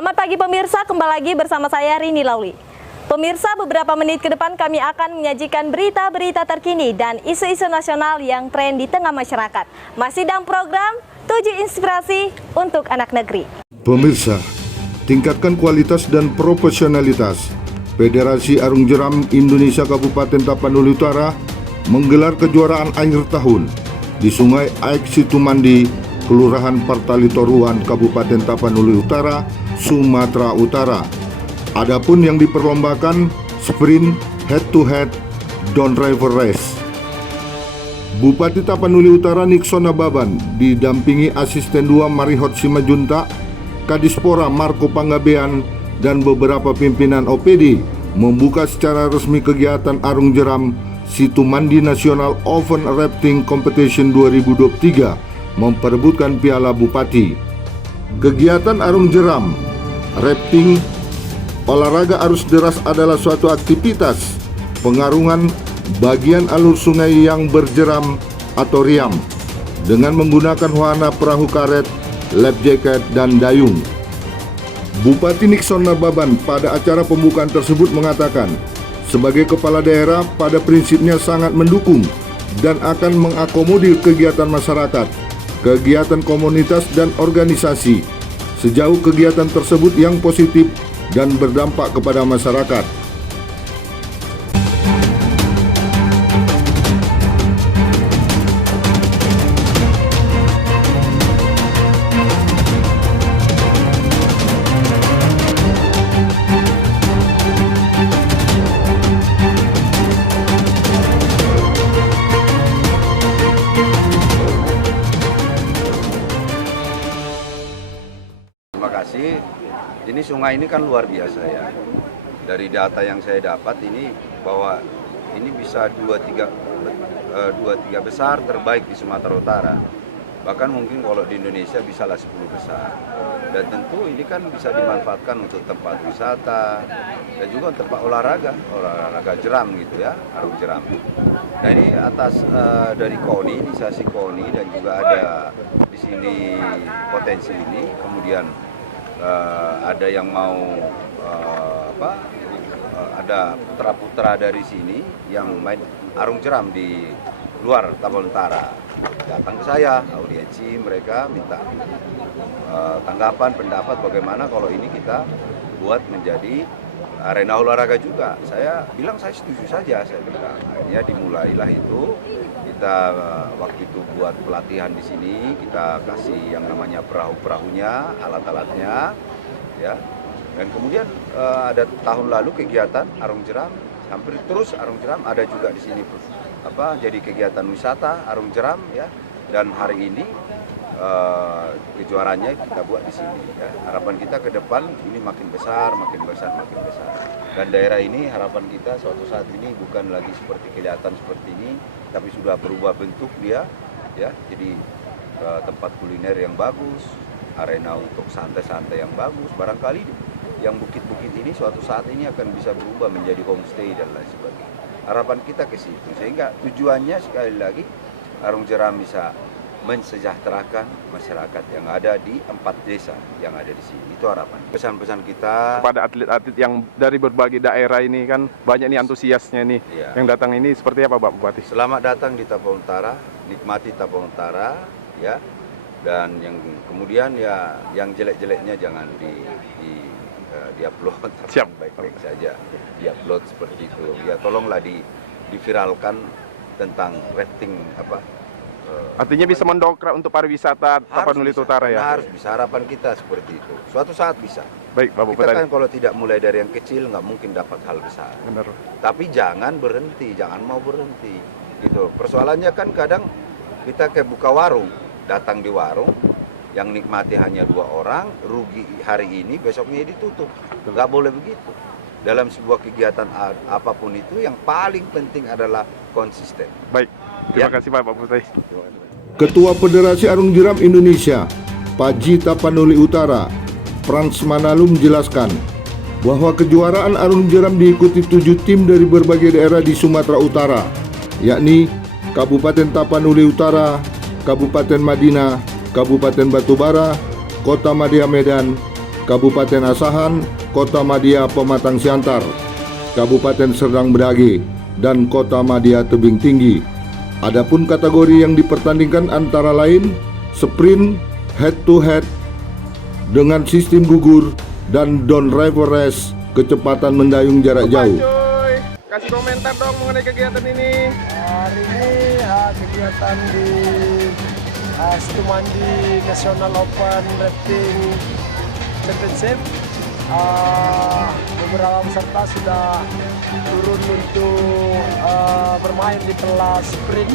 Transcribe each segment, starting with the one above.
Selamat pagi pemirsa, kembali lagi bersama saya Rini Lauli. Pemirsa, beberapa menit ke depan kami akan menyajikan berita-berita terkini dan isu-isu nasional yang tren di tengah masyarakat. Masih dalam program 7 Inspirasi untuk Anak Negeri. Pemirsa, tingkatkan kualitas dan profesionalitas. Federasi Arung Jeram Indonesia Kabupaten Tapanuli Utara menggelar kejuaraan akhir tahun di Sungai Aik Situmandi, Kelurahan Partalitoruan, Kabupaten Tapanuli Utara, Sumatera Utara. Adapun yang diperlombakan sprint, head to head, down driver race. Bupati Tapanuli Utara Nixon Nababan didampingi Asisten 2 Marihot Simajunta, Kadispora Marco Panggabean, dan beberapa pimpinan OPD membuka secara resmi kegiatan Arung Jeram Situmandi National Open Rafting Competition 2023 memperebutkan Piala Bupati. Kegiatan Arung Jeram Rafting olahraga arus deras adalah suatu aktivitas pengarungan bagian alur sungai yang berjeram atau riam dengan menggunakan wahana perahu karet, life jacket, dan dayung. Bupati Nixon Nababan pada acara pembukaan tersebut mengatakan, sebagai kepala daerah pada prinsipnya sangat mendukung dan akan mengakomodir kegiatan masyarakat, kegiatan komunitas dan organisasi sejauh kegiatan tersebut yang positif dan berdampak kepada masyarakat. Terima kasih. Ini sungai ini kan luar biasa ya. Dari data yang saya dapat ini bahwa ini bisa 2-3 besar terbaik di Sumatera Utara. Bahkan mungkin kalau di Indonesia bisalah 10 besar. Dan tentu ini kan bisa dimanfaatkan untuk tempat wisata dan juga untuk tempat olahraga jeram gitu ya, arung jeram. Nah ini atas dari KONI, inisiasi KONI, dan juga ada di sini potensi ini. Kemudian ada yang mau ada putra-putra dari sini yang main arung jeram di luar Tapanuli Utara, datang ke saya, audiensi, mereka minta tanggapan, pendapat bagaimana kalau ini kita buat menjadi arena olahraga juga. Saya bilang saya setuju saja, saya bilang. Akhirnya dimulailah itu, kita waktu itu buat pelatihan di sini, kita kasih yang namanya perahu-perahunya, alat-alatnya, ya. Dan kemudian ada tahun lalu kegiatan arung jeram, hampir terus arung jeram ada juga di sini, jadi kegiatan wisata arung jeram, ya. Dan hari ini kejuarannya kita buat di sini, ya. Harapan kita ke depan ini makin besar, makin besar, makin besar. Dan daerah ini harapan kita suatu saat ini bukan lagi seperti kelihatan seperti ini, tapi sudah berubah bentuk dia, ya. Jadi tempat kuliner yang bagus, arena untuk santai-santai yang bagus. Barangkali yang bukit-bukit ini suatu saat ini akan bisa berubah menjadi homestay dan lain sebagainya. Harapan kita ke situ, sehingga tujuannya sekali lagi Arung Jeram bisa mensejahterakan masyarakat yang ada di 4 desa yang ada di sini. Itu harapan. Pesan-pesan kita kepada atlet-atlet yang dari berbagai daerah ini, kan banyak nih antusiasnya nih, ya, yang datang ini seperti apa Pak Bupati? Selamat datang di Tapanuli Utara, nikmati Tapanuli Utara, ya. Dan yang kemudian ya yang jelek-jeleknya jangan di-upload, baik-baik saja di-upload seperti itu. Ya tolonglah diviralkan tentang rafting Artinya bisa mendongkrak untuk pariwisata Tapanuli Utara ya? Harus bisa, harapan kita seperti itu. Suatu saat bisa. Baik Pak Bupati. Kita kan kalau tidak mulai dari yang kecil nggak mungkin dapat hal besar. Benar. Tapi jangan berhenti, jangan mau berhenti. Gitu. Persoalannya kan kadang kita kayak buka warung, datang di warung, yang nikmati hanya 2 orang, rugi hari ini, besoknya ditutup. Nggak boleh begitu. Dalam sebuah kegiatan apapun itu, yang paling penting adalah konsisten. Baik, terima kasih Pak Bupati. Ketua Federasi Arung Jeram Indonesia, Paji Tapanuli Utara, Frans Manalum menjelaskan bahwa kejuaraan arung jeram diikuti 7 tim dari berbagai daerah di Sumatera Utara, yakni Kabupaten Tapanuli Utara, Kabupaten Madinah, Kabupaten Batubara, Kota Madya Medan, Kabupaten Asahan, Kota Madia Pematang Siantar, Kabupaten Serdang Bedagai, dan Kota Madia Tebing Tinggi. Adapun kategori yang dipertandingkan antara lain sprint, head to head dengan sistem gugur, dan down river race, kecepatan mendayung jarak jauh. Cuy, kasih komentar dong mengenai kegiatan ini. Hari ini kegiatan di Situmandi National Open Rafting Championship. Beberapa peserta sudah turun untuk bermain di kelas sprint.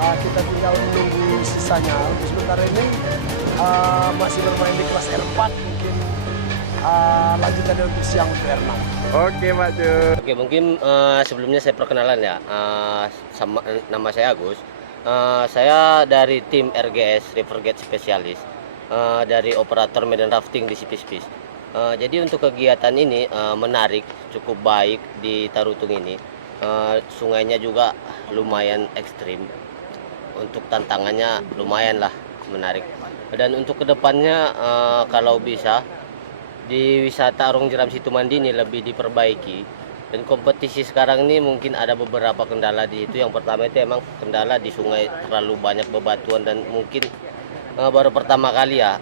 Kita tinggal menunggu sisanya. Untuk sementara ini masih bermain di kelas R4, mungkin lanjutannya untuk siang untuk R6. Oke, Pak Cuy. Oke, mungkin sebelumnya saya perkenalan ya. Nama saya Agus. Saya dari tim RGS Rivergate Specialist, dari operator medan rafting di Sipispis. Jadi untuk kegiatan ini menarik, cukup baik di Tarutung ini. Sungainya juga lumayan ekstrim. Untuk tantangannya lumayan lah menarik. Dan untuk kedepannya kalau bisa di wisata Arung Jeram Situmandi ini lebih diperbaiki. Dan kompetisi sekarang ini mungkin ada beberapa kendala di situ. Yang pertama itu emang kendala di sungai terlalu banyak bebatuan, dan mungkin baru pertama kali ya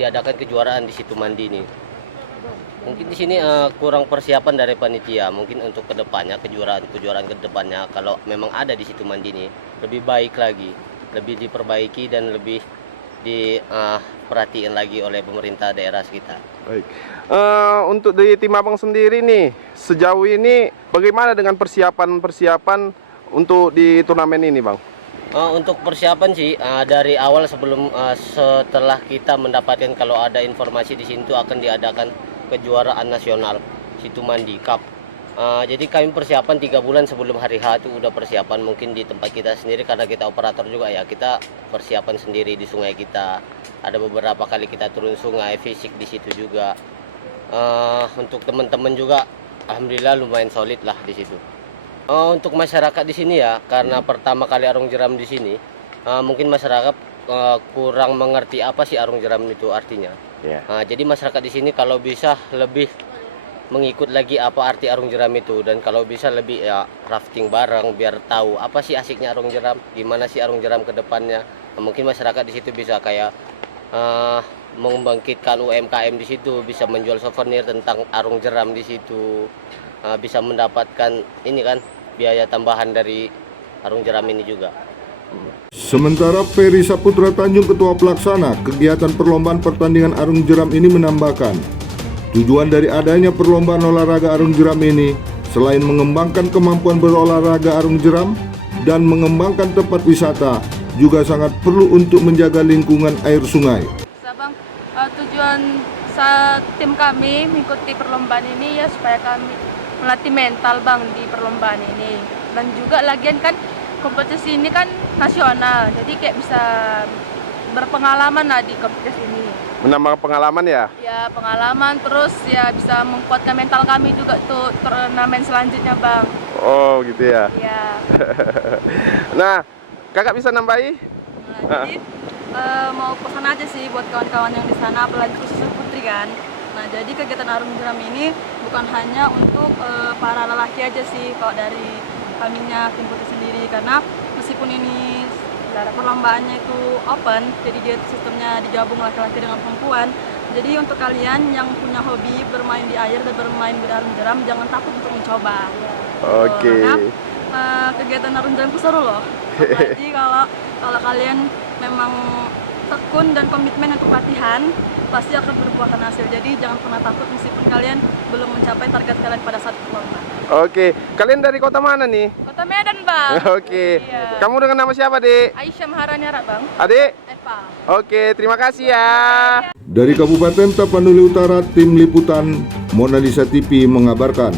diadakan kejuaraan di Situmandi ini. Mungkin di sini kurang persiapan dari panitia. Mungkin untuk kedepannya kejuaraan kedepannya kalau memang ada di Situmandi ini lebih baik lagi, lebih diperbaiki dan lebih diperhatiin lagi oleh pemerintah daerah sekitar. Baik. Untuk di tim Abang sendiri nih, sejauh ini bagaimana dengan persiapan untuk di turnamen ini, Bang? Untuk persiapan sih dari awal setelah kita mendapatkan kalau ada informasi di sini tuh akan diadakan kejuaraan nasional Situmandi Cup. Jadi kami persiapan 3 bulan sebelum hari H itu udah persiapan, mungkin di tempat kita sendiri karena kita operator juga ya, kita persiapan sendiri di sungai kita. Ada beberapa kali kita turun sungai, fisik di situ juga. Untuk teman-teman juga alhamdulillah lumayan solid lah di situ. Untuk masyarakat di sini ya, karena pertama kali Arung Jeram di sini, mungkin masyarakat kurang mengerti apa sih Arung Jeram itu artinya. Yeah. Jadi masyarakat di sini kalau bisa lebih mengikut lagi apa arti Arung Jeram itu, dan kalau bisa lebih ya rafting bareng biar tahu apa sih asiknya Arung Jeram, gimana sih Arung Jeram ke depannya. Mungkin masyarakat di situ bisa kayak membangkitkan UMKM di situ, bisa menjual souvenir tentang Arung Jeram di situ, bisa mendapatkan ini kan biaya tambahan dari Arung Jeram ini juga. Sementara Ferry Saputra Tanjung, Ketua Pelaksana kegiatan perlombaan pertandingan Arung Jeram ini menambahkan, tujuan dari adanya perlombaan olahraga Arung Jeram ini selain mengembangkan kemampuan berolahraga Arung Jeram dan mengembangkan tempat wisata, juga sangat perlu untuk menjaga lingkungan air sungai. Bang, tujuan tim kami mengikuti perlombaan ini ya supaya kami melatih mental Bang di perlombaan ini. Dan juga lagian kan kompetisi ini kan nasional, jadi kayak bisa berpengalaman lah di kompetisi ini. Menambah pengalaman ya? Ya pengalaman, terus ya bisa menguatkan mental kami juga tuh turnamen selanjutnya Bang. Oh gitu ya? Iya. Nah, kakak bisa nambahi? Jadi mau pesan aja sih buat kawan-kawan yang di sana, apalagi khususnya putri kan. Nah, jadi kegiatan Arung Jeram ini bukan hanya untuk para lelaki aja sih, kalau dari kaminya tim putri sendiri, karena meskipun ini perlombaannya itu open, jadi dia sistemnya digabung laki-laki dengan perempuan. Jadi untuk kalian yang punya hobi bermain di air dan bermain di Arung Jeram, jangan takut untuk mencoba. Oke. Karena kegiatan Arung Jeram itu seru loh. Apalagi kalau kalian memang tekun dan komitmen untuk latihan, pasti akan berbuahkan hasil. Jadi jangan pernah takut meskipun kalian belum mencapai target kalian pada saat perlombaan. Oke, kalian dari kota mana nih? Kota Medan Bang. Oke. Iya. Kamu dengan nama siapa, Dek? Aisyah Maharani Arak Bang. Adik? Eva. Oke, terima kasih ya. Dari Kabupaten Tapanuli Utara, tim liputan Mona Lisa TV mengabarkan.